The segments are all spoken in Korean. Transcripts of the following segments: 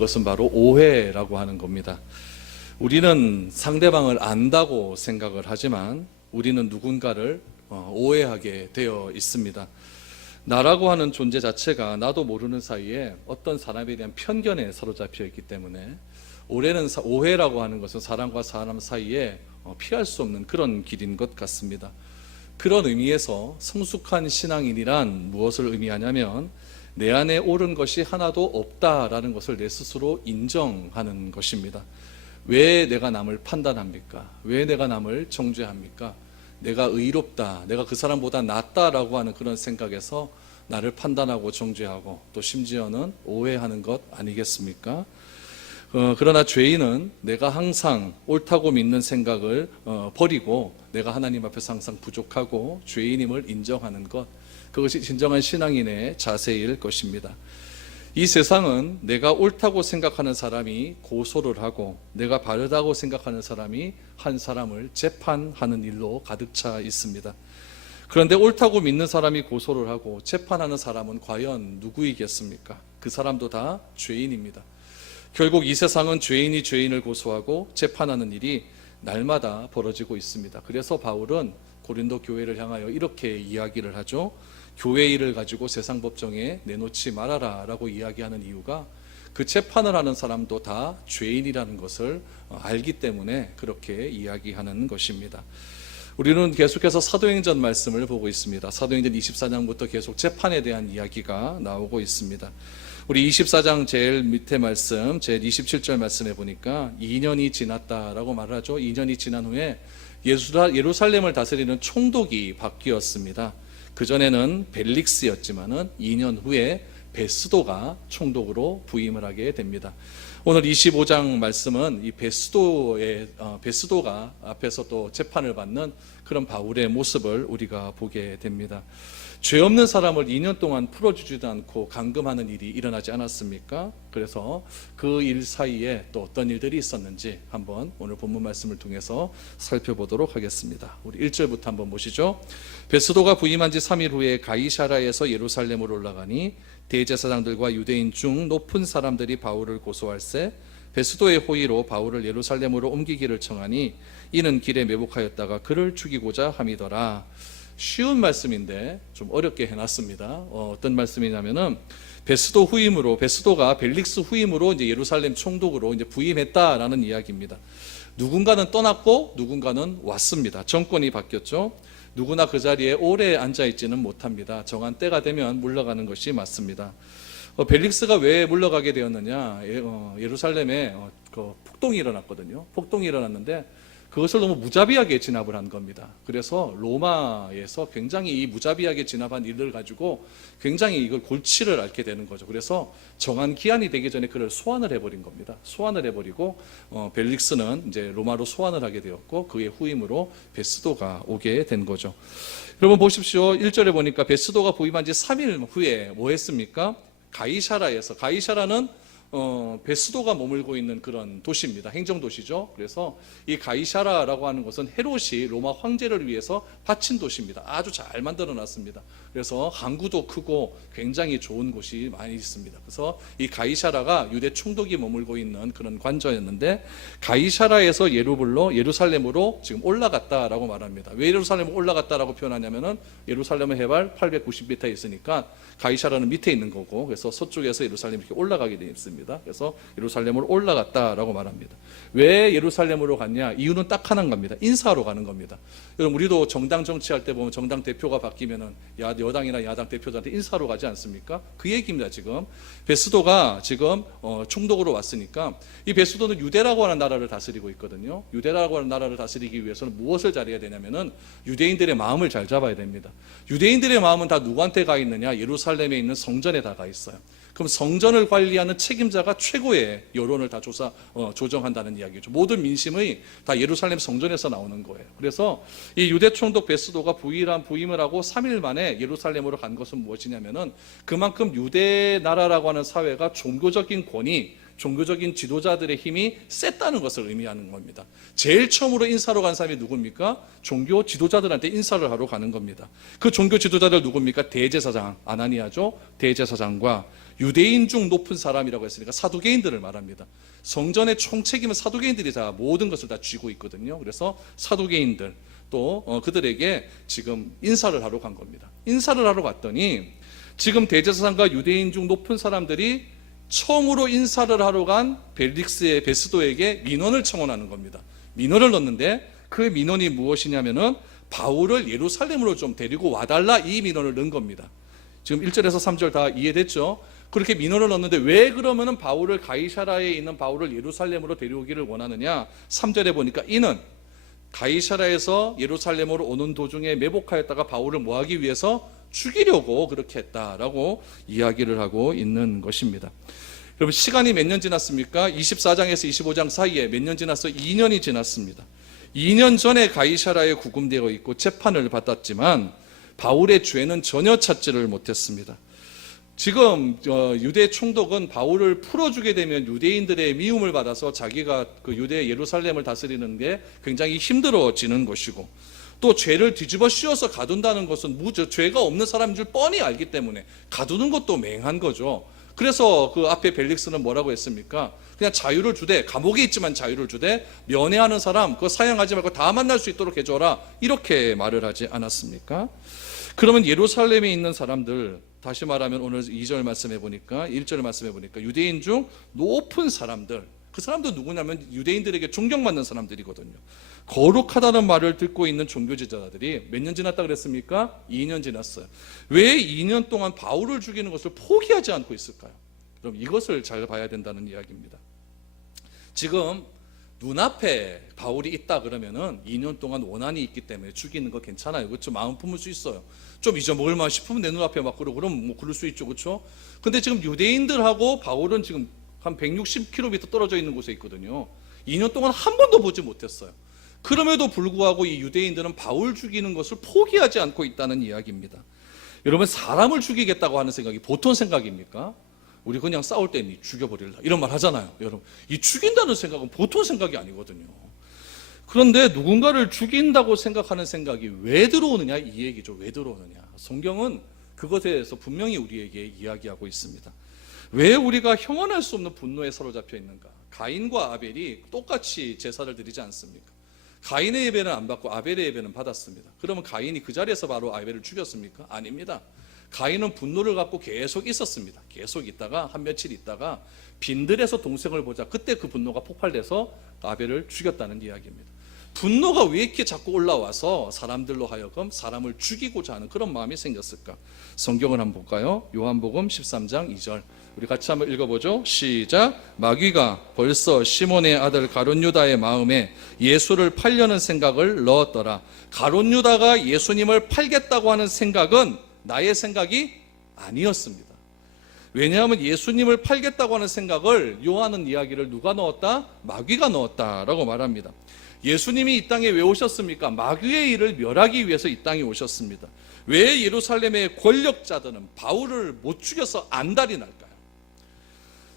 그것은 바로 오해라고 하는 겁니다. 우리는 상대방을 안다고 생각을 하지만 우리는 누군가를 오해하게 되어 있습니다. 나라고 하는 존재 자체가 나도 모르는 사이에 어떤 사람에 대한 편견에 사로잡혀 있기 때문에 오해라고 하는 것은 사람과 사람 사이에 피할 수 없는 그런 길인 것 같습니다. 그런 의미에서 성숙한 신앙인이란 무엇을 의미하냐면 내 안에 옳은 것이 하나도 없다라는 것을 내 스스로 인정하는 것입니다. 왜 내가 남을 판단합니까? 왜 내가 남을 정죄합니까? 내가 의롭다, 내가 그 사람보다 낫다라고 하는 그런 생각에서 나를 판단하고 정죄하고 또 심지어는 오해하는 것 아니겠습니까? 그러나 죄인은 내가 항상 옳다고 믿는 생각을 버리고 내가 하나님 앞에서 항상 부족하고 죄인임을 인정하는 것, 그것이 진정한 신앙인의 자세일 것입니다. 이 세상은 내가 옳다고 생각하는 사람이 고소를 하고 내가 바르다고 생각하는 사람이 한 사람을 재판하는 일로 가득 차 있습니다. 그런데 옳다고 믿는 사람이 고소를 하고 재판하는 사람은 과연 누구이겠습니까? 그 사람도 다 죄인입니다. 결국 이 세상은 죄인이 죄인을 고소하고 재판하는 일이 날마다 벌어지고 있습니다. 그래서 바울은 고린도 교회를 향하여 이렇게 이야기를 하죠. 교회 일을 가지고 세상 법정에 내놓지 말아라 라고 이야기하는 이유가 그 재판을 하는 사람도 다 죄인이라는 것을 알기 때문에 그렇게 이야기하는 것입니다. 우리는 계속해서 사도행전 말씀을 보고 있습니다. 사도행전 24장부터 계속 재판에 대한 이야기가 나오고 있습니다. 우리 24장 제일 밑에 말씀, 제일 27절 말씀에 보니까 2년이 지났다라고 말을 하죠. 2년이 지난 후에 예루살렘을 다스리는 총독이 바뀌었습니다. 그전에는 벨릭스였지만은 2년 후에 베스도가 총독으로 부임을 하게 됩니다. 오늘 25장 말씀은 이 베스도가 앞에서 또 재판을 받는 그런 바울의 모습을 우리가 보게 됩니다. 죄 없는 사람을 2년 동안 풀어주지도 않고 감금하는 일이 일어나지 않았습니까? 그래서 그 일 사이에 또 어떤 일들이 있었는지 한번 오늘 본문 말씀을 통해서 살펴보도록 하겠습니다. 우리 1절부터 한번 보시죠. 베스도가 부임한 지 3일 후에 가이사라에서 예루살렘으로 올라가니 대제사장들과 유대인 중 높은 사람들이 바울을 고소할세 베스도의 호의로 바울을 예루살렘으로 옮기기를 청하니 이는 길에 매복하였다가 그를 죽이고자 함이더라. 쉬운 말씀인데 좀 어렵게 해놨습니다. 어떤 말씀이냐면은 베스도가 벨릭스 후임으로 이제 예루살렘 총독으로 이제 부임했다라는 이야기입니다. 누군가는 떠났고 누군가는 왔습니다. 정권이 바뀌었죠. 누구나 그 자리에 오래 앉아 있지는 못합니다. 정한 때가 되면 물러가는 것이 맞습니다. 벨릭스가 왜 물러가게 되었느냐? 예루살렘에 폭동이 일어났거든요. 폭동이 일어났는데 그것을 너무 무자비하게 진압을 한 겁니다. 그래서 로마에서 굉장히 이 무자비하게 진압한 일을 가지고 굉장히 이걸 골치를 앓게 되는 거죠. 그래서 정한 기한이 되기 전에 그를 소환을 해버린 겁니다. 소환을 해버리고 벨릭스는 이제 로마로 소환을 하게 되었고 그의 후임으로 베스도가 오게 된 거죠. 여러분 보십시오. 1절에 보니까 베스도가 부임한 지 3일 후에 뭐 했습니까? 가이사라는 베스도가 머물고 있는 그런 도시입니다. 행정도시죠. 그래서 이 가이사라라고 하는 것은 헤롯이 로마 황제를 위해서 바친 도시입니다. 아주 잘 만들어 놨습니다. 그래서 항구도 크고 굉장히 좋은 곳이 많이 있습니다. 그래서 이 가이사라가 유대 총독이 머물고 있는 그런 관저였는데 가이사라에서 예루살렘으로 지금 올라갔다라고 말합니다. 왜 예루살렘으로 올라갔다라고 표현하냐면은 예루살렘의 해발 890m에 있으니까 가이사라는 밑에 있는 거고 그래서 서쪽에서 예루살렘이 이렇게 올라가게 되어 있습니다. 그래서 예루살렘으로 올라갔다라고 말합니다. 왜 예루살렘으로 갔냐? 이유는 딱 하나인 겁니다. 인사하러 가는 겁니다. 여러분 우리도 정당 정치할 때 보면 정당 대표가 바뀌면은 여당이나 야당 대표들한테 인사하러 가지 않습니까? 그 얘기입니다. 지금 베스도가 지금 총독으로 왔으니까 이 베스도는 유대라고 하는 나라를 다스리고 있거든요. 유대라고 하는 나라를 다스리기 위해서는 무엇을 잘해야 되냐면은 유대인들의 마음을 잘 잡아야 됩니다. 유대인들의 마음은 다 누구한테 가 있느냐? 예루살렘에 있는 성전에 다 가 있어요. 그럼 성전을 관리하는 책임자가 최고의 여론을 다 조정한다는 이야기죠. 모든 민심이 다 예루살렘 성전에서 나오는 거예요. 그래서 이 유대 총독 베스도가 부임을 하고 3일 만에 예루살렘으로 간 것은 무엇이냐면은 그만큼 유대 나라라고 하는 사회가 종교적인 권위, 종교적인 지도자들의 힘이 셌다는 것을 의미하는 겁니다. 제일 처음으로 인사로 간 사람이 누굽니까? 종교 지도자들한테 인사를 하러 가는 겁니다. 그 종교 지도자들 누굽니까? 대제사장 아나니아죠. 대제사장과 유대인 중 높은 사람이라고 했으니까 사두개인들을 말합니다. 성전의 총책임은 사두개인들이 다 모든 것을 다 쥐고 있거든요. 그래서 사두개인들 또 그들에게 지금 인사를 하러 간 겁니다. 인사를 하러 갔더니 지금 대제사장과 유대인 중 높은 사람들이 처음으로 인사를 하러 간 벨릭스의 베스도에게 민원을 청원하는 겁니다. 민원을 넣는데 그 민원이 무엇이냐면은 바울을 예루살렘으로 좀 데리고 와달라, 이 민원을 넣은 겁니다. 지금 1절에서 3절 다 이해됐죠? 그렇게 민원을 넣었는데 왜 그러면은 바울을, 가이사라에 있는 바울을 예루살렘으로 데려오기를 원하느냐? 3절에 보니까 이는 가이사라에서 예루살렘으로 오는 도중에 매복하였다가 바울을 뭐하기 위해서 죽이려고 그렇게 했다라고 이야기를 하고 있는 것입니다. 여러분, 시간이 몇 년 지났습니까? 24장에서 25장 사이에 몇 년 지났어요? 2년이 지났습니다. 2년 전에 가이사라에 구금되어 있고 재판을 받았지만 바울의 죄는 전혀 찾지를 못했습니다. 지금 유대 총독은 바울을 풀어주게 되면 유대인들의 미움을 받아서 자기가 그 유대 예루살렘을 다스리는 게 굉장히 힘들어지는 것이고, 또 죄를 뒤집어 씌워서 가둔다는 것은 죄가 없는 사람인 줄 뻔히 알기 때문에 가두는 것도 맹한 거죠. 그래서 그 앞에 벨릭스는 뭐라고 했습니까? 그냥 자유를 주되, 감옥에 있지만 자유를 주되, 면회하는 사람 그거 사양하지 말고 다 만날 수 있도록 해줘라, 이렇게 말을 하지 않았습니까? 그러면 예루살렘에 있는 사람들, 다시 말하면 오늘 2절 말씀해 보니까, 1절 말씀해 보니까 유대인 중 높은 사람들, 그 사람도 누구냐면 유대인들에게 존경받는 사람들이거든요. 거룩하다는 말을 듣고 있는 종교지도자들이 몇 년 지났다 그랬습니까? 2년 지났어요. 왜 2년 동안 바울을 죽이는 것을 포기하지 않고 있을까요? 그럼 이것을 잘 봐야 된다는 이야기입니다. 지금 눈앞에 바울이 있다 그러면은 2년 동안 원한이 있기 때문에 죽이는 거 괜찮아요. 그렇죠? 마음 품을 수 있어요. 좀 잊어먹을만 싶으면 내 눈앞에 막 그러면 뭐 그럴 수 있죠. 그렇죠? 근데 지금 유대인들하고 바울은 지금 한 160km 떨어져 있는 곳에 있거든요. 2년 동안 한 번도 보지 못했어요. 그럼에도 불구하고 이 유대인들은 바울 죽이는 것을 포기하지 않고 있다는 이야기입니다. 여러분, 사람을 죽이겠다고 하는 생각이 보통 생각입니까? 우리 그냥 싸울 때 죽여버릴라 이런 말 하잖아요. 여러분, 이 죽인다는 생각은 보통 생각이 아니거든요. 그런데 누군가를 죽인다고 생각하는 생각이 왜 들어오느냐, 이 얘기죠. 왜 들어오느냐. 성경은 그것에 대해서 분명히 우리에게 이야기하고 있습니다. 왜 우리가 형언할 수 없는 분노에 사로잡혀 있는가? 가인과 아벨이 똑같이 제사를 드리지 않습니까? 가인의 예배는 안 받고 아벨의 예배는 받았습니다. 그러면 가인이 그 자리에서 바로 아벨을 죽였습니까? 아닙니다. 가인은 분노를 갖고 계속 있었습니다. 계속 있다가 한 며칠 있다가 빈들에서 동생을 보자, 그때 그 분노가 폭발돼서 아벨을 죽였다는 이야기입니다. 분노가 왜 이렇게 자꾸 올라와서 사람들로 하여금 사람을 죽이고자 하는 그런 마음이 생겼을까? 성경을 한번 볼까요? 요한복음 13장 2절 우리 같이 한번 읽어보죠. 시작. 마귀가 벌써 시몬의 아들 가룟 유다의 마음에 예수를 팔려는 생각을 넣었더라. 가룟 유다가 예수님을 팔겠다고 하는 생각은 나의 생각이 아니었습니다. 왜냐하면 예수님을 팔겠다고 하는 생각을, 요한은 이야기를 누가 넣었다? 마귀가 넣었다라고 말합니다. 예수님이 이 땅에 왜 오셨습니까? 마귀의 일을 멸하기 위해서 이 땅에 오셨습니다. 왜 예루살렘의 권력자들은 바울을 못 죽여서 안달이 날까요?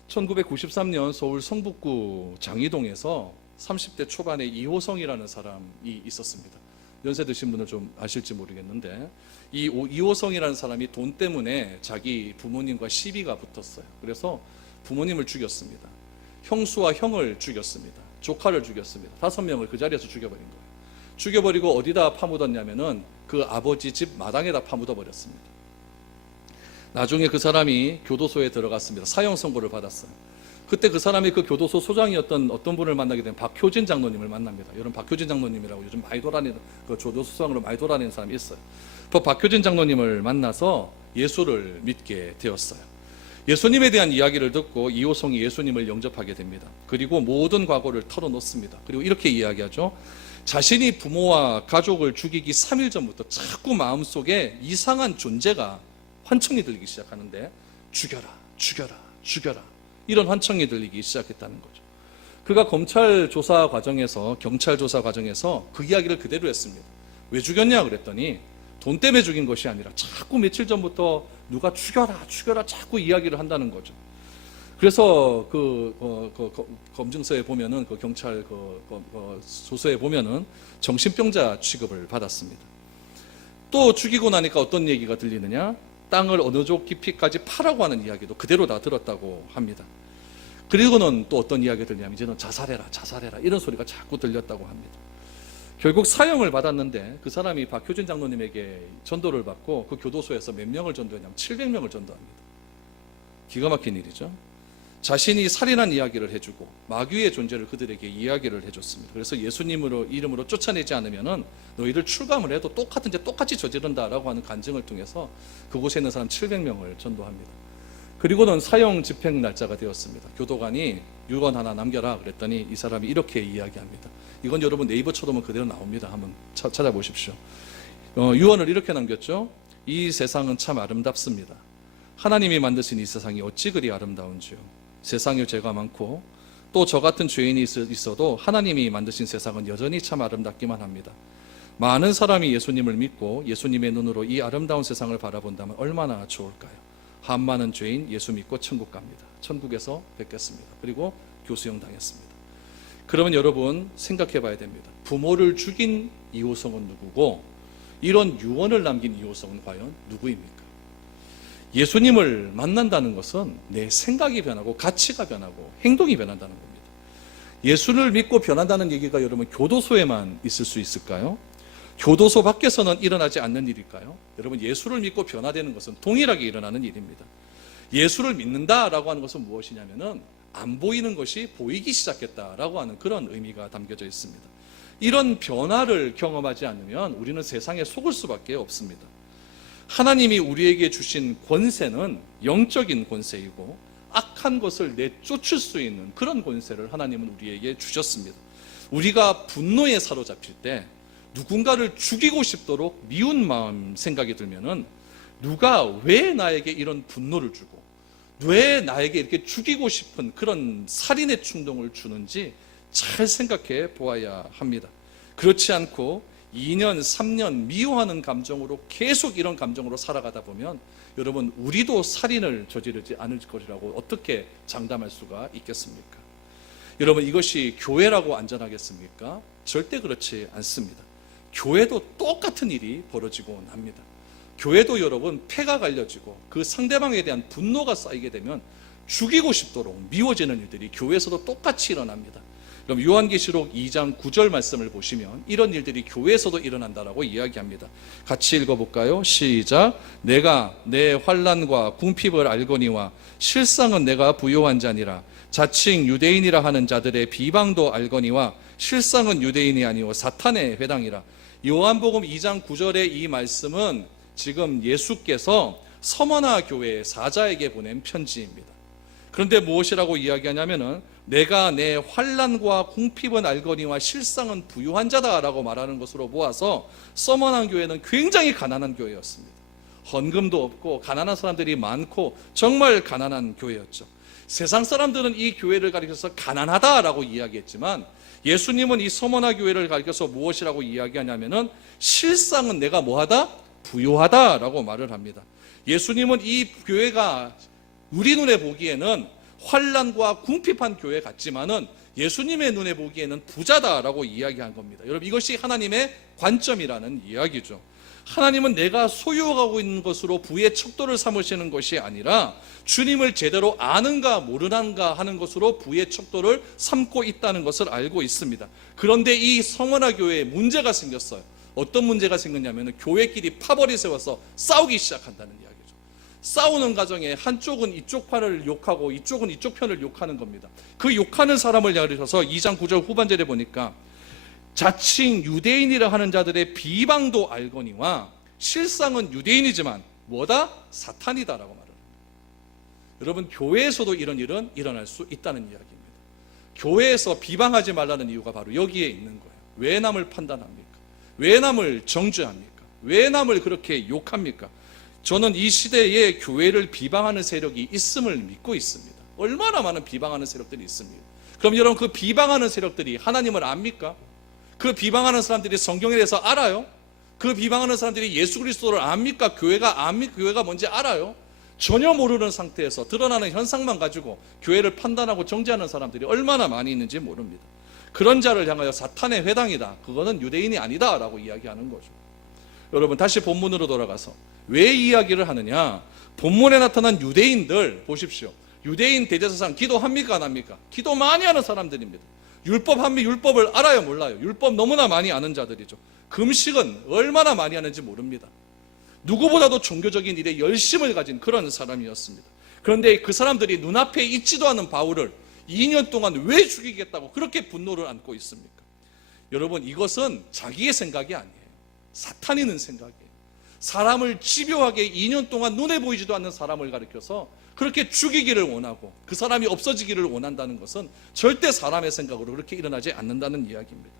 1993년 서울 성북구 장이동에서 30대 초반에 이호성이라는 사람이 있었습니다. 연세 드신 분은 좀 아실지 모르겠는데, 이 이호성이라는 사람이 돈 때문에 자기 부모님과 시비가 붙었어요. 그래서 부모님을 죽였습니다. 형수와 형을 죽였습니다. 조카를 죽였습니다. 5명을 그 자리에서 죽여버린 거예요. 죽여버리고 어디다 파묻었냐면은 그 아버지 집 마당에다 파묻어 버렸습니다. 나중에 그 사람이 교도소에 들어갔습니다. 사형 선고를 받았어요. 그때 그 사람이 그 교도소 소장이었던 어떤 분을 만나게 되면 박효진 장로님을 만납니다. 여러분, 박효진 장로님이라고 요즘 많이 돌아다니는, 그 교도소 소장으로 많이 돌아다니는 사람이 있어요. 그 박효진 장로님을 만나서 예수를 믿게 되었어요. 예수님에 대한 이야기를 듣고 이호성이 예수님을 영접하게 됩니다. 그리고 모든 과거를 털어놓습니다. 그리고 이렇게 이야기하죠. 자신이 부모와 가족을 죽이기 3일 전부터 자꾸 마음속에 이상한 존재가 환청이 들리기 시작하는데, 죽여라, 죽여라, 죽여라, 이런 환청이 들리기 시작했다는 거죠. 그가 검찰 조사 과정에서, 경찰 조사 과정에서 그 이야기를 그대로 했습니다. 왜 죽였냐 그랬더니 돈 때문에 죽인 것이 아니라 자꾸 며칠 전부터 누가 죽여라, 죽여라 자꾸 이야기를 한다는 거죠. 그래서 검증서에 보면은, 그 경찰 조서에 보면은 정신병자 취급을 받았습니다. 또 죽이고 나니까 어떤 얘기가 들리느냐? 땅을 어느 쪽 깊이까지 파라고 하는 이야기도 그대로 다 들었다고 합니다. 그리고는 또 어떤 이야기가 들냐면 이제는 자살해라 자살해라 이런 소리가 자꾸 들렸다고 합니다. 결국 사형을 받았는데 그 사람이 박효진 장로님에게 전도를 받고 그 교도소에서 몇 명을 전도했냐면 700명을 전도합니다. 기가 막힌 일이죠. 자신이 살인한 이야기를 해주고 마귀의 존재를 그들에게 이야기를 해줬습니다. 그래서 예수님으로 이름으로 쫓아내지 않으면은 너희들 출감을 해도 똑같이 저지른다라고 하는 간증을 통해서 그곳에 있는 사람 700명을 전도합니다. 그리고는 사형 집행 날짜가 되었습니다. 교도관이 유언 하나 남겨라 그랬더니 이 사람이 이렇게 이야기합니다. 이건 여러분 네이버 쳐보면 그대로 나옵니다. 한번 찾아보십시오. 유언을 이렇게 남겼죠. 이 세상은 참 아름답습니다. 하나님이 만드신 이 세상이 어찌 그리 아름다운지요. 세상에 죄가 많고 또 저 같은 죄인이 있어도 하나님이 만드신 세상은 여전히 참 아름답기만 합니다. 많은 사람이 예수님을 믿고 예수님의 눈으로 이 아름다운 세상을 바라본다면 얼마나 좋을까요? 한 많은 죄인 예수 믿고 천국 갑니다. 천국에서 뵙겠습니다. 그리고 교수형 당했습니다. 그러면 여러분 생각해 봐야 됩니다. 부모를 죽인 이호성은 누구고 이런 유언을 남긴 이호성은 과연 누구입니까? 예수님을 만난다는 것은 내 생각이 변하고 가치가 변하고 행동이 변한다는 겁니다. 예수를 믿고 변한다는 얘기가 여러분 교도소에만 있을 수 있을까요? 교도소 밖에서는 일어나지 않는 일일까요? 여러분 예수를 믿고 변화되는 것은 동일하게 일어나는 일입니다. 예수를 믿는다라고 하는 것은 무엇이냐면은 안 보이는 것이 보이기 시작했다라고 하는 그런 의미가 담겨져 있습니다. 이런 변화를 경험하지 않으면 우리는 세상에 속을 수밖에 없습니다. 하나님이 우리에게 주신 권세는 영적인 권세이고 악한 것을 내쫓을 수 있는 그런 권세를 하나님은 우리에게 주셨습니다. 우리가 분노에 사로잡힐 때 누군가를 죽이고 싶도록 미운 마음 생각이 들면은 누가 왜 나에게 이런 분노를 주고 왜 나에게 이렇게 죽이고 싶은 그런 살인의 충동을 주는지 잘 생각해 보아야 합니다. 그렇지 않고 2년, 3년 미워하는 감정으로 계속 이런 감정으로 살아가다 보면 여러분 우리도 살인을 저지르지 않을 것이라고 어떻게 장담할 수가 있겠습니까? 여러분 이것이 교회라고 안전하겠습니까? 절대 그렇지 않습니다. 교회도 똑같은 일이 벌어지고 납니다. 교회도 여러분 패가 갈려지고 그 상대방에 대한 분노가 쌓이게 되면 죽이고 싶도록 미워지는 일들이 교회에서도 똑같이 일어납니다. 그럼 요한계시록 2장 9절 말씀을 보시면 이런 일들이 교회에서도 일어난다라고 이야기합니다. 같이 읽어볼까요? 시작. 내가 내 환난과 궁핍을 알거니와 실상은 내가 부요한 자니라. 자칭 유대인이라 하는 자들의 비방도 알거니와 실상은 유대인이 아니오 사탄의 회당이라. 요한복음 2장 9절의 이 말씀은 지금 예수께서 서머나 교회 사자에게 보낸 편지입니다. 그런데 무엇이라고 이야기하냐면은 내가 내 환난과 궁핍은 알거니와 실상은 부유한 자다라고 말하는 것으로 보아서 서머나 교회는 굉장히 가난한 교회였습니다. 헌금도 없고 가난한 사람들이 많고 정말 가난한 교회였죠. 세상 사람들은 이 교회를 가리켜서 가난하다라고 이야기했지만 예수님은 이 서머나 교회를 가리켜서 무엇이라고 이야기하냐면은 실상은 내가 뭐하다? 부유하다라고 말을 합니다. 예수님은 이 교회가 우리 눈에 보기에는 환난과 궁핍한 교회 같지만은 예수님의 눈에 보기에는 부자다라고 이야기한 겁니다. 여러분 이것이 하나님의 관점이라는 이야기죠. 하나님은 내가 소유하고 있는 것으로 부의 척도를 삼으시는 것이 아니라 주님을 제대로 아는가 모르는가 하는 것으로 부의 척도를 삼고 있다는 것을 알고 있습니다. 그런데 이 성원아 교회에 문제가 생겼어요. 어떤 문제가 생겼냐면 교회끼리 파벌이 세워서 싸우기 시작한다는 이야기죠. 싸우는 과정에 한쪽은 이쪽 편을 욕하고 이쪽은 이쪽 편을 욕하는 겁니다. 그 욕하는 사람을 가리켜서 2장 9절 후반절에 보니까 자칭 유대인이라 하는 자들의 비방도 알거니와 실상은 유대인이지만 뭐다? 사탄이다라고 말을 합니다. 여러분 교회에서도 이런 일은 일어날 수 있다는 이야기입니다. 교회에서 비방하지 말라는 이유가 바로 여기에 있는 거예요. 왜 남을 판단합니까? 왜 남을 정죄합니까? 왜 남을 그렇게 욕합니까? 저는 이 시대에 교회를 비방하는 세력이 있음을 믿고 있습니다. 얼마나 많은 비방하는 세력들이 있습니다. 그럼 여러분 그 비방하는 세력들이 하나님을 압니까? 그 비방하는 사람들이 성경에 대해서 알아요? 그 비방하는 사람들이 예수 그리스도를 압니까? 교회가 압니까? 교회가 뭔지 알아요? 전혀 모르는 상태에서 드러나는 현상만 가지고 교회를 판단하고 정죄하는 사람들이 얼마나 많이 있는지 모릅니다. 그런 자를 향하여 사탄의 회당이다. 그거는 유대인이 아니다 라고 이야기하는 거죠. 여러분 다시 본문으로 돌아가서 왜 이야기를 하느냐? 본문에 나타난 유대인들 보십시오. 유대인 대제사장 기도합니까 안 합니까? 기도 많이 하는 사람들입니다. 율법을 알아요 몰라요? 율법 너무나 많이 아는 자들이죠. 금식은 얼마나 많이 하는지 모릅니다. 누구보다도 종교적인 일에 열심을 가진 그런 사람이었습니다. 그런데 그 사람들이 눈앞에 있지도 않은 바울을 2년 동안 왜 죽이겠다고 그렇게 분노를 안고 있습니까? 여러분 이것은 자기의 생각이 아니에요. 사탄이 는 생각이에요. 사람을 집요하게 2년 동안 눈에 보이지도 않는 사람을 가리켜서 그렇게 죽이기를 원하고 그 사람이 없어지기를 원한다는 것은 절대 사람의 생각으로 그렇게 일어나지 않는다는 이야기입니다.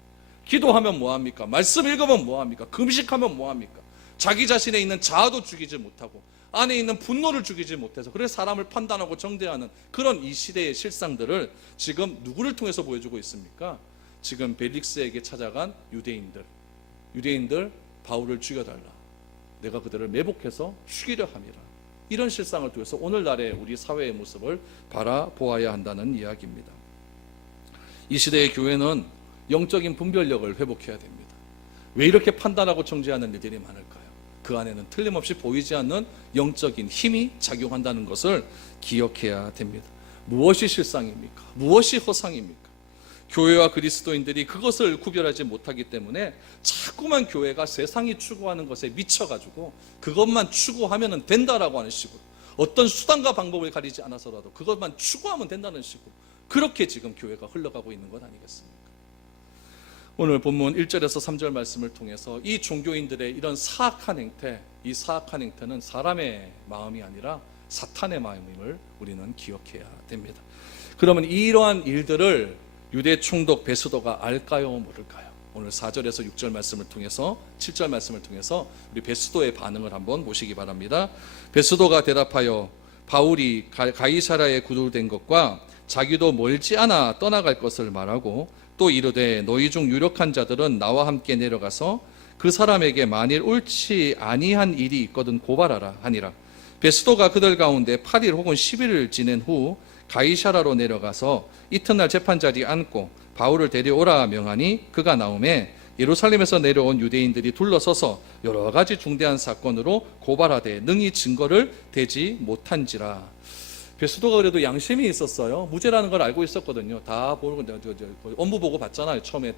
기도하면 뭐합니까? 말씀 읽으면 뭐합니까? 금식하면 뭐합니까? 자기 자신에 있는 자아도 죽이지 못하고 안에 있는 분노를 죽이지 못해서 그래서 사람을 판단하고 정죄하는 그런 이 시대의 실상들을 지금 누구를 통해서 보여주고 있습니까? 지금 벨릭스에게 찾아간 유대인들 바울을 죽여달라. 내가 그들을 매복해서 죽이려 함이라. 이런 실상을 통해서 오늘날의 우리 사회의 모습을 바라보아야 한다는 이야기입니다. 이 시대의 교회는 영적인 분별력을 회복해야 됩니다. 왜 이렇게 판단하고 정죄하는 일들이 많을까요? 그 안에는 틀림없이 보이지 않는 영적인 힘이 작용한다는 것을 기억해야 됩니다. 무엇이 실상입니까? 무엇이 허상입니까? 교회와 그리스도인들이 그것을 구별하지 못하기 때문에 자꾸만 교회가 세상이 추구하는 것에 미쳐가지고 그것만 추구하면 된다라고 하는 식으로 어떤 수단과 방법을 가리지 않아서라도 그것만 추구하면 된다는 식으로 그렇게 지금 교회가 흘러가고 있는 것 아니겠습니까? 오늘 본문 1절에서 3절 말씀을 통해서 이 종교인들의 이런 사악한 행태, 이 사악한 행태는 사람의 마음이 아니라 사탄의 마음임을 우리는 기억해야 됩니다. 그러면 이러한 일들을 유대 총독 베스도가 알까요? 모를까요? 오늘 4절에서 6절 말씀을 통해서 7절 말씀을 통해서 우리 베스도의 반응을 한번 보시기 바랍니다. 베스도가 대답하여 바울이 가이사라에 구출된 것과 자기도 멀지 않아 떠나갈 것을 말하고 또 이르되 너희 중 유력한 자들은 나와 함께 내려가서 그 사람에게 만일 옳지 아니한 일이 있거든 고발하라 하니라. 베스도가 그들 가운데 8일 혹은 10일을 지낸 후 가이사라로 내려가서 이튿날 재판자리에 앉고 바울을 데려오라 명하니 그가 나오매 예루살렘에서 내려온 유대인들이 둘러서서 여러 가지 중대한 사건으로 고발하되 능히 증거를 대지 못한지라. 베스도가 그래도 양심이 있었어요. 무죄라는 걸 알고 있었거든요. 다 보고 업무 보고 받잖아요. 처음에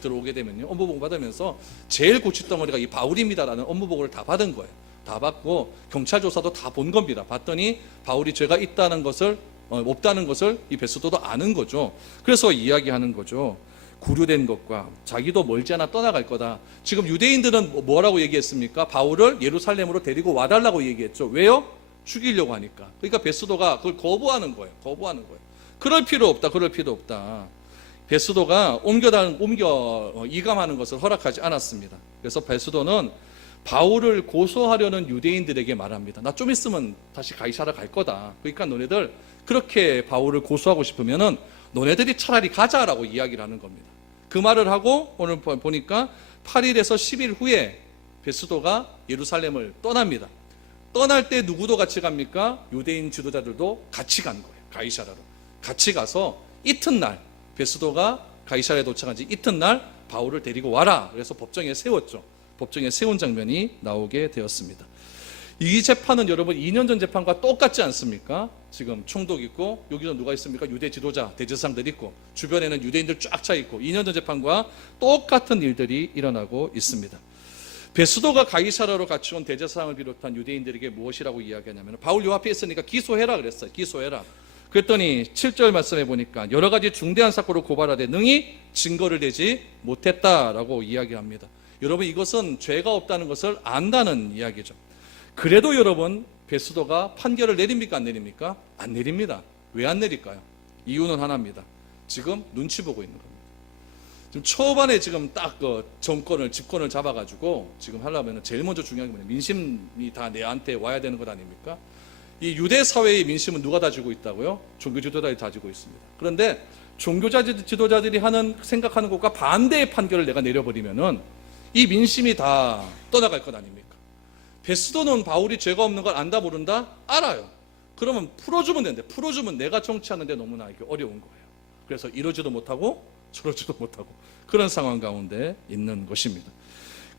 들어오게 되면요. 업무 보고 받으면서 제일 고칫덩어리가 이 바울입니다라는 업무 보고를 다 받은 거예요. 다 받고 경찰 조사도 다 본 겁니다. 봤더니 바울이 죄가 있다는 것을 없다는 것을 이 베스도도 아는 거죠. 그래서 이야기하는 거죠. 구류된 것과 자기도 멀지 않아 떠나갈 거다. 지금 유대인들은 뭐라고 얘기했습니까? 바울을 예루살렘으로 데리고 와달라고 얘기했죠. 왜요? 죽이려고 하니까. 그러니까 베스도가 그걸 거부하는 거예요. 그럴 필요 없다. 베스도가 옮겨 이감하는 것을 허락하지 않았습니다. 그래서 베스도는 바울을 고소하려는 유대인들에게 말합니다. 나 좀 있으면 다시 가이사라 갈 거다. 그러니까 너네들 그렇게 바울을 고소하고 싶으면은 너네들이 차라리 가자라고 이야기를 하는 겁니다. 그 말을 하고 오늘 보니까 8일에서 10일 후에 베스도가 예루살렘을 떠납니다. 떠날 때 누구도 같이 갑니까? 유대인 지도자들도 같이 간 거예요. 가이사라로. 같이 가서 이튿날 베스도가 가이사라에 도착한 지 이튿날 바울을 데리고 와라. 그래서 법정에 세웠죠. 법정에 세운 장면이 나오게 되었습니다. 이 재판은 여러분 2년 전 재판과 똑같지 않습니까? 지금 총독 있고 여기서 누가 있습니까? 유대 지도자, 대제사장들 있고 주변에는 유대인들 쫙 차 있고 2년 전 재판과 똑같은 일들이 일어나고 있습니다. 베스도가 가이사라로 같이 온 대제사장을 비롯한 유대인들에게 무엇이라고 이야기하냐면 바울 요 앞에 있으니까 기소해라 그랬어요. 기소해라. 그랬더니 7절 말씀해 보니까 여러 가지 중대한 사건으로 고발하되 능히 증거를 대지 못했다라고 이야기합니다. 여러분 이것은 죄가 없다는 것을 안다는 이야기죠. 그래도 여러분 베스도가 판결을 내립니까 안 내립니까? 안 내립니다. 왜 안 내릴까요? 이유는 하나입니다. 지금 눈치 보고 있는 겁니다. 지금 초반에 지금 딱 그 집권을 잡아가지고 지금 하려면 제일 먼저 중요한 게 뭐냐? 민심이 다 내한테 와야 되는 것 아닙니까? 이 유대 사회의 민심은 누가 다지고 있다고요? 종교 지도자들이 다지고 있습니다. 그런데 종교 지도자들이 생각하는 것과 반대의 판결을 내가 내려버리면은 이 민심이 다 떠나갈 것 아닙니까? 베스도는 바울이 죄가 없는 걸 안다 모른다? 알아요. 그러면 풀어주면 되는데 풀어주면 내가 정치하는데 너무나 이게 어려운 거예요. 그래서 이러지도 못하고 저러지도 못하고 그런 상황 가운데 있는 것입니다.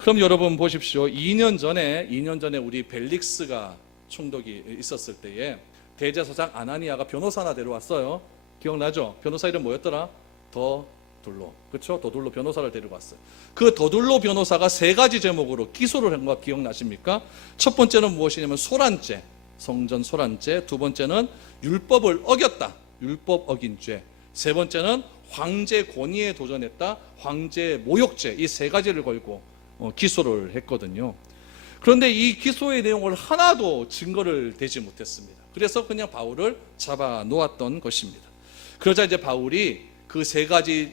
그럼 여러분 보십시오. 2년 전에 우리 벨릭스가 총독이 있었을 때에 대제사장 아나니아가 변호사 하나 데려왔어요. 기억나죠? 변호사 이름 뭐였더라? 더둘로. 그렇죠? 더둘로 변호사를 데리고 왔어요. 그 더둘로 변호사가 세 가지 제목으로 기소를 한 거 기억나십니까? 첫 번째는 무엇이냐면 소란죄, 성전 소란죄. 두 번째는 율법을 어겼다, 율법 어긴 죄. 세 번째는 황제 권위에 도전했다, 황제 모욕죄. 이 세 가지를 걸고 기소를 했거든요. 그런데 이 기소의 내용을 하나도 증거를 대지 못했습니다. 그래서 그냥 바울을 잡아 놓았던 것입니다. 그러자 이제 바울이 그 세 가지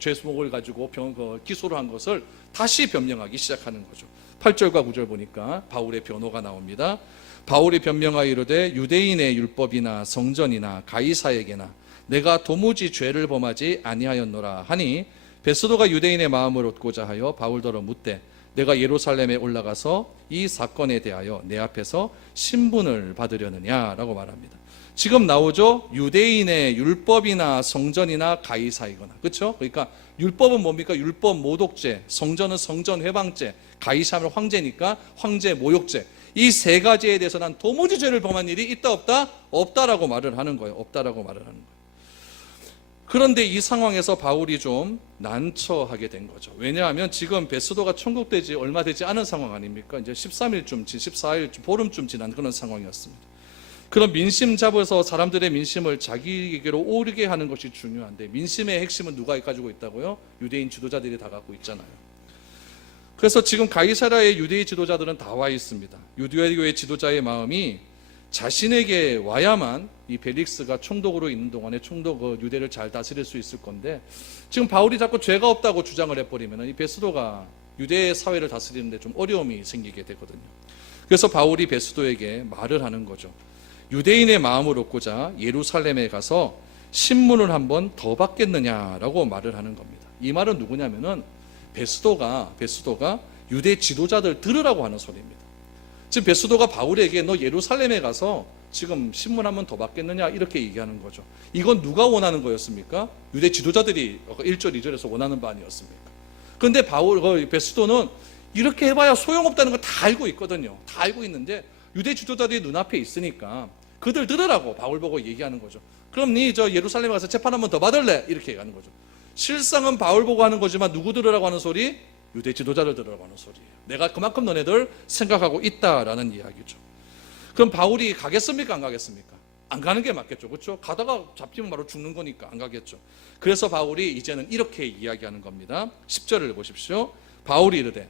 죄수목을 가지고 기소를 한 것을 다시 변명하기 시작하는 거죠. 8절과 9절 보니까 바울의 변호가 나옵니다. 바울이 변명하여 이르되 유대인의 율법이나 성전이나 가이사에게나 내가 도무지 죄를 범하지 아니하였노라 하니 베스도가 유대인의 마음을 얻고자 하여 바울더러 묻되 내가 예루살렘에 올라가서 이 사건에 대하여 내 앞에서 신분을 받으려느냐라고 말합니다. 지금 나오죠? 유대인의 율법이나 성전이나 가이사이거나. 그렇죠? 그러니까 율법은 뭡니까? 율법 모독죄, 성전은 성전 회방죄, 가이사면 황제니까 황제 모욕죄. 이 세 가지에 대해서 난 도무지 죄를 범한 일이 있다 없다? 없다라고 말을 하는 거예요. 없다라고 말을 하는 거예요. 그런데 이 상황에서 바울이 좀 난처하게 된 거죠. 왜냐하면 지금 베스도가 총독되지 얼마 되지 않은 상황 아닙니까? 이제 13일쯤, 14일쯤, 보름쯤 지난 그런 상황이었습니다. 그런 민심 잡아서 사람들의 민심을 자기에게로 오르게 하는 것이 중요한데 민심의 핵심은 누가 가지고 있다고요? 유대인 지도자들이 다 갖고 있잖아요. 그래서 지금 가이사랴의 유대인 지도자들은 다 와 있습니다. 유대교의 지도자의 마음이 자신에게 와야만 이 벨릭스가 총독으로 있는 동안에 유대를 잘 다스릴 수 있을 건데 지금 바울이 자꾸 죄가 없다고 주장을 해버리면 이 베스도가 유대 사회를 다스리는데 좀 어려움이 생기게 되거든요. 그래서 바울이 베스도에게 말을 하는 거죠. 유대인의 마음을 얻고자 예루살렘에 가서 신문을 한번 더 받겠느냐라고 말을 하는 겁니다. 이 말은 누구냐면은 베스도가 유대 지도자들 들으라고 하는 소리입니다. 지금 베스도가 바울에게 너 예루살렘에 가서 지금 신문 한번 더 받겠느냐 이렇게 얘기하는 거죠. 이건 누가 원하는 거였습니까? 유대 지도자들이 1절 2절에서 원하는 바 아니었습니까? 그런데 베스도는 이렇게 해봐야 소용없다는 거 다 알고 있거든요. 다 알고 있는데 유대 지도자들이 눈앞에 있으니까 그들 들으라고 바울 보고 얘기하는 거죠. 그럼 니 저 예루살렘에 가서 재판 한번 더 받을래? 이렇게 얘기하는 거죠. 실상은 바울 보고 하는 거지만 누구 들으라고 하는 소리? 유대 지도자를 들으라고 하는 소리예요. 내가 그만큼 너네들 생각하고 있다라는 이야기죠. 그럼 바울이 가겠습니까? 안 가겠습니까? 안 가는 게 맞겠죠. 그렇죠? 가다가 잡히면 바로 죽는 거니까 안 가겠죠. 그래서 바울이 이제는 이렇게 이야기하는 겁니다. 10절을 보십시오. 바울이 이르되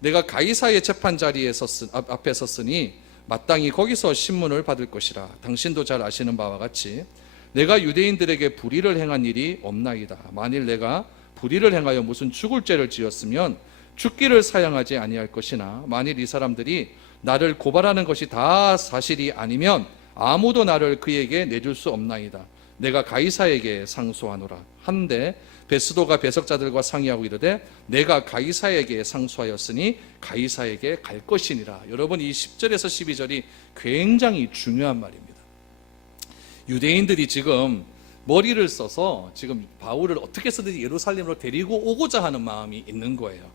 내가 가이사의 재판 자리에 앞에 섰으니 마땅히 거기서 신문을 받을 것이라. 당신도 잘 아시는 바와 같이 내가 유대인들에게 불의를 행한 일이 없나이다. 만일 내가 불의를 행하여 무슨 죽을 죄를 지었으면 죽기를 사양하지 아니할 것이나 만일 이 사람들이 나를 고발하는 것이 다 사실이 아니면 아무도 나를 그에게 내줄 수 없나이다. 내가 가이사에게 상소하노라. 한데 베스도가 배석자들과 상의하고 이르되 내가 가이사에게 상소하였으니 가이사에게 갈 것이니라. 여러분 이 10절에서 12절이 굉장히 중요한 말입니다. 유대인들이 지금 머리를 써서 지금 바울을 어떻게 쓰든지 예루살렘으로 데리고 오고자 하는 마음이 있는 거예요.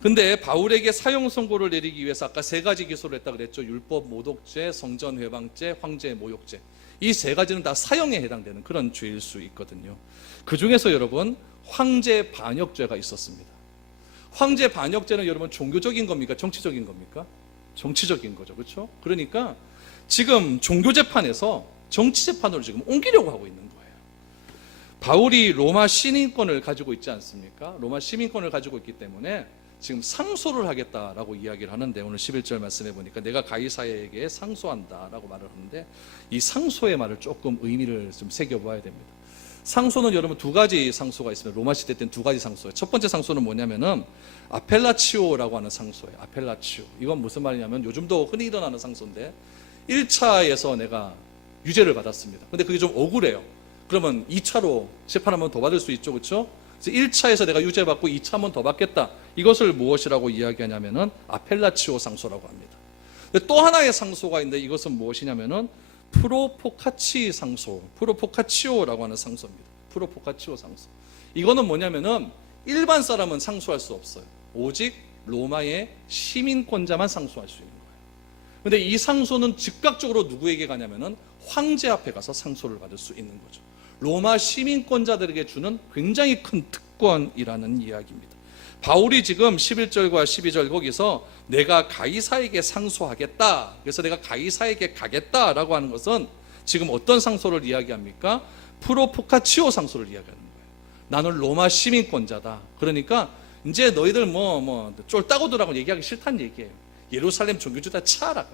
근데 바울에게 사형 선고를 내리기 위해서 아까 세 가지 기소를 했다 그랬죠. 율법 모독죄, 성전 회방죄, 황제 모욕죄. 이 세 가지는 다 사형에 해당되는 그런 죄일 수 있거든요. 그 중에서 여러분 황제 반역죄가 있었습니다. 황제 반역죄는 여러분 종교적인 겁니까? 정치적인 겁니까? 정치적인 거죠. 그렇죠? 그러니까 지금 종교재판에서 정치재판으로 지금 옮기려고 하고 있는 거예요. 바울이 로마 시민권을 가지고 있지 않습니까? 로마 시민권을 가지고 있기 때문에 지금 상소를 하겠다라고 이야기를 하는데 오늘 11절 말씀해 보니까 내가 가이사에게 상소한다라고 말을 하는데 이 상소의 말을 조금 의미를 좀 새겨봐야 됩니다. 상소는 여러분 두 가지 상소가 있습니다. 로마 시대 때는 두 가지 상소예요. 첫 번째 상소는 뭐냐면은 아펠라치오라고 하는 상소예요. 아펠라치오. 이건 무슨 말이냐면 요즘도 흔히 일어나는 상소인데 1차에서 내가 유죄를 받았습니다. 근데 그게 좀 억울해요. 그러면 2차로 재판 한번 더 받을 수 있죠. 그렇죠? 1차에서 내가 유죄받고 2차 한번 더 받겠다. 이것을 무엇이라고 이야기하냐면은 아펠라치오 상소라고 합니다. 또 하나의 상소가 있는데 이것은 무엇이냐면은 프로포카치 상소, 프로포카치오라고 하는 상소입니다. 프로포카치오 상소. 이거는 뭐냐면은 일반 사람은 상소할 수 없어요. 오직 로마의 시민권자만 상소할 수 있는 거예요. 근데 이 상소는 즉각적으로 누구에게 가냐면은 황제 앞에 가서 상소를 받을 수 있는 거죠. 로마 시민권자들에게 주는 굉장히 큰 특권이라는 이야기입니다. 바울이 지금 11절과 12절 거기서 내가 가이사에게 상소하겠다, 그래서 내가 가이사에게 가겠다라고 하는 것은 지금 어떤 상소를 이야기합니까? 프로포카치오 상소를 이야기하는 거예요. 나는 로마 시민권자다. 그러니까 이제 너희들 쫄따구들하고 얘기하기 싫다는 얘기예요. 예루살렘 종교주의자 차라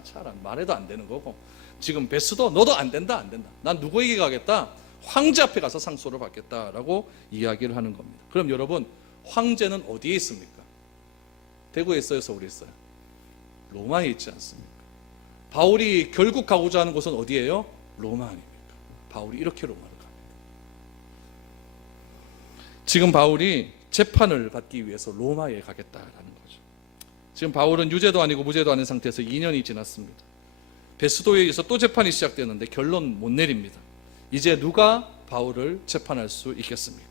말해도 안 되는 거고, 지금 베스도 너도 안 된다. 난 누구에게 가겠다? 황제 앞에 가서 상소를 받겠다라고 이야기를 하는 겁니다. 그럼 여러분, 황제는 어디에 있습니까? 대구에 있어요, 서울에 있어요? 로마에 있지 않습니까? 바울이 결국 가고자 하는 곳은 어디예요? 로마 아닙니까? 바울이 이렇게 로마를 갑니다. 지금 바울이 재판을 받기 위해서 로마에 가겠다라는 거죠. 지금 바울은 유죄도 아니고 무죄도 아닌 상태에서 2년이 지났습니다. 베스도에 의해서 또 재판이 시작되는데 결론 못 내립니다. 이제 누가 바울을 재판할 수 있겠습니까?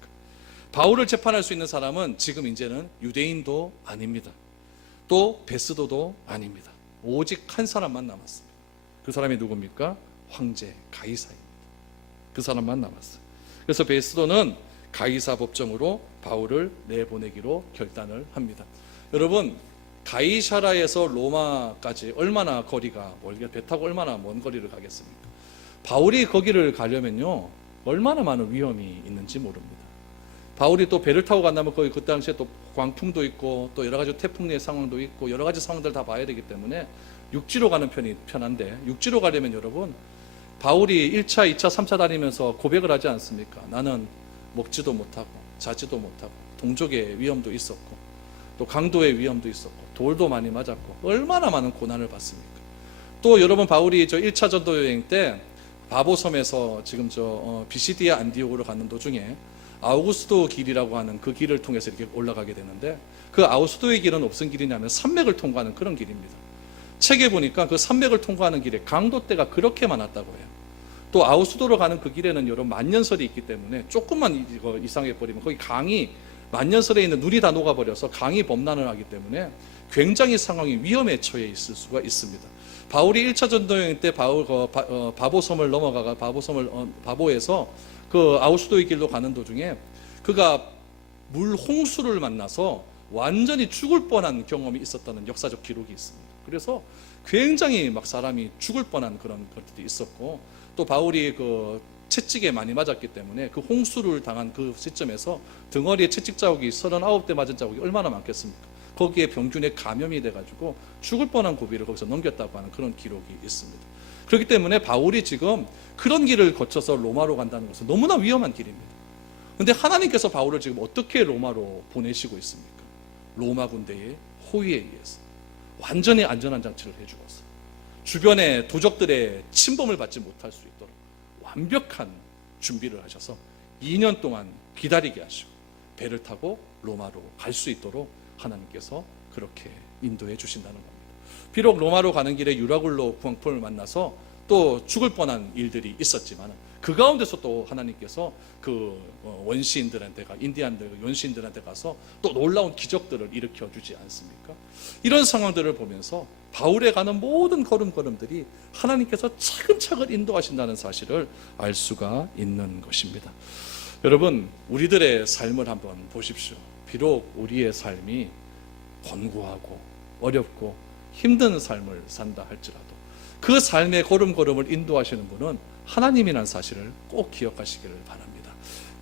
바울을 재판할 수 있는 사람은 지금 이제는 유대인도 아닙니다. 또 베스도도 아닙니다. 오직 한 사람만 남았습니다. 그 사람이 누굽니까? 황제 가이사입니다. 그 사람만 남았어요. 그래서 베스도는 가이사 법정으로 바울을 내보내기로 결단을 합니다. 여러분, 가이사라에서 로마까지 얼마나 거리가 멀게, 배 타고 얼마나 먼 거리를 가겠습니까? 바울이 거기를 가려면요, 얼마나 많은 위험이 있는지 모릅니다. 바울이 또 배를 타고 간다면 거기 그 당시에 또 광풍도 있고 또 여러 가지 태풍의 상황도 있고 여러 가지 상황들 다 봐야 되기 때문에 육지로 가는 편이 편한데, 육지로 가려면 여러분, 바울이 1차, 2차, 3차 다니면서 고백을 하지 않습니까? 나는 먹지도 못하고 자지도 못하고 동족의 위험도 있었고 또 강도의 위험도 있었고 돌도 많이 맞았고 얼마나 많은 고난을 받습니까? 또 여러분, 바울이 저 1차 전도 여행 때 바보섬에서 지금 비시디아 안디옥으로 가는 도중에 아우구스도 길이라고 하는 그 길을 통해서 이렇게 올라가게 되는데, 그 아우구스도의 길은 무슨 길이냐면 산맥을 통과하는 그런 길입니다. 책에 보니까 그 산맥을 통과하는 길에 강도떼가 그렇게 많았다고 해요. 또 아우구스도로 가는 그 길에는 여러 만년설이 있기 때문에 조금만 이상해 버리면 거기 강이, 만년설에 있는 눈이 다 녹아버려서 강이 범람을 하기 때문에 굉장히 상황이 위험에 처해 있을 수가 있습니다. 바울이 1차 전도여행 때 바보섬을 넘어가가 바보에서 그 아우구스도의 길로 가는 도중에 그가 물 홍수를 만나서 완전히 죽을 뻔한 경험이 있었다는 역사적 기록이 있습니다. 그래서 굉장히 막 사람이 죽을 뻔한 그런 것들이 있었고, 또 바울이 그 채찍에 많이 맞았기 때문에 그 홍수를 당한 그 시점에서 등허리에 채찍 자국이 39대 맞은 자국이 얼마나 많겠습니까? 거기에 병균에 감염이 돼가지고 죽을 뻔한 고비를 거기서 넘겼다고 하는 그런 기록이 있습니다. 그렇기 때문에 바울이 지금 그런 길을 거쳐서 로마로 간다는 것은 너무나 위험한 길입니다. 그런데 하나님께서 바울을 지금 어떻게 로마로 보내시고 있습니까? 로마 군대의 호위에 의해서 완전히 안전한 장치를 해주었어요. 주변의 도적들의 침범을 받지 못할 수 있도록 완벽한 준비를 하셔서 2년 동안 기다리게 하시고 배를 타고 로마로 갈 수 있도록 하나님께서 그렇게 인도해 주신다는 겁니다. 비록 로마로 가는 길에 유라굴로 광풍을 만나서 또 죽을 뻔한 일들이 있었지만 그 가운데서 또 하나님께서 그 원시인들한테 인디안들 원시인들한테 가서 또 놀라운 기적들을 일으켜 주지 않습니까? 이런 상황들을 보면서 바울에 가는 모든 걸음걸음들이 하나님께서 차근차근 인도하신다는 사실을 알 수가 있는 것입니다. 여러분, 우리들의 삶을 한번 보십시오. 비록 우리의 삶이 권고하고 어렵고 힘든 삶을 산다 할지라도 그 삶의 걸음걸음을 인도하시는 분은 하나님이라는 사실을 꼭 기억하시기를 바랍니다.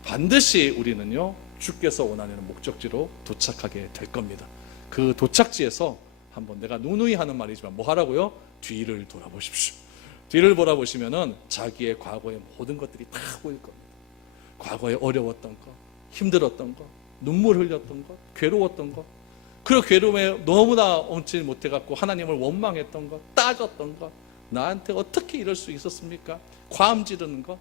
반드시 우리는요, 주께서 원하는 목적지로 도착하게 될 겁니다. 그 도착지에서 한번, 내가 누누이 하는 말이지만 뭐 하라고요? 뒤를 돌아보십시오. 뒤를 돌아보시면은 자기의 과거의 모든 것들이 다 보일 겁니다. 과거에 어려웠던 것, 힘들었던 것, 눈물 흘렸던 것, 괴로웠던 것, 그 괴로움에 너무나 얹지 못해갖고 하나님을 원망했던 것, 따졌던 것, 나한테 어떻게 이럴 수 있었습니까? 과음 지르는 것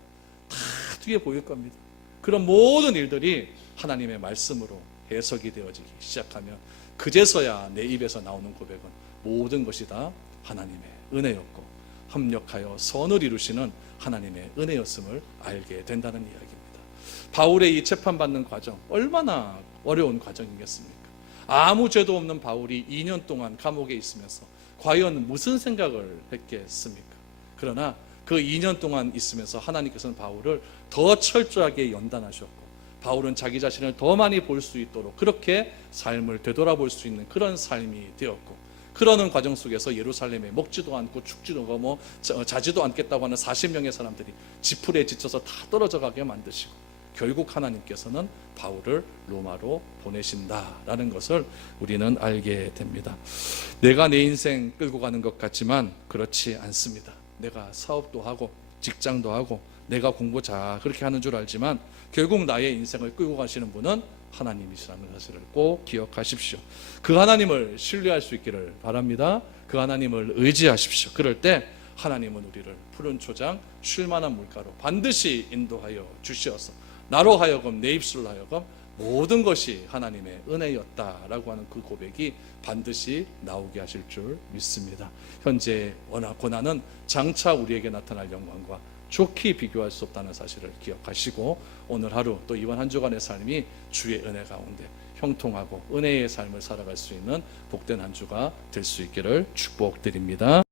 다 뒤에 보일 겁니다. 그런 모든 일들이 하나님의 말씀으로 해석이 되어지기 시작하면 그제서야 내 입에서 나오는 고백은 모든 것이 다 하나님의 은혜였고 합력하여 선을 이루시는 하나님의 은혜였음을 알게 된다는 이야기입니다. 바울의 이 재판받는 과정, 얼마나 어려운 과정이겠습니까? 아무 죄도 없는 바울이 2년 동안 감옥에 있으면서 과연 무슨 생각을 했겠습니까? 그러나 그 2년 동안 있으면서 하나님께서는 바울을 더 철저하게 연단하셨고, 바울은 자기 자신을 더 많이 볼 수 있도록 그렇게 삶을 되돌아볼 수 있는 그런 삶이 되었고, 그러는 과정 속에서 예루살렘에 먹지도 않고 죽지도 않고 자지도 않겠다고 하는 40명의 사람들이 지풀에 지쳐서 다 떨어져 가게 만드시고, 결국 하나님께서는 바울을 로마로 보내신다라는 것을 우리는 알게 됩니다. 내가 내 인생 끌고 가는 것 같지만 그렇지 않습니다. 내가 사업도 하고 직장도 하고 내가 공부 잘 그렇게 하는 줄 알지만 결국 나의 인생을 끌고 가시는 분은 하나님이시라는 사실을 꼭 기억하십시오. 그 하나님을 신뢰할 수 있기를 바랍니다. 그 하나님을 의지하십시오. 그럴 때 하나님은 우리를 푸른 초장 쉴만한 물가로 반드시 인도하여 주시어서 나로 하여금, 내 입술로 하여금 모든 것이 하나님의 은혜였다라고 하는 그 고백이 반드시 나오게 하실 줄 믿습니다. 현재 고난은 장차 우리에게 나타날 영광과 좋게 비교할 수 없다는 사실을 기억하시고, 오늘 하루 또 이번 한 주간의 삶이 주의 은혜 가운데 형통하고 은혜의 삶을 살아갈 수 있는 복된 한 주가 될 수 있기를 축복드립니다.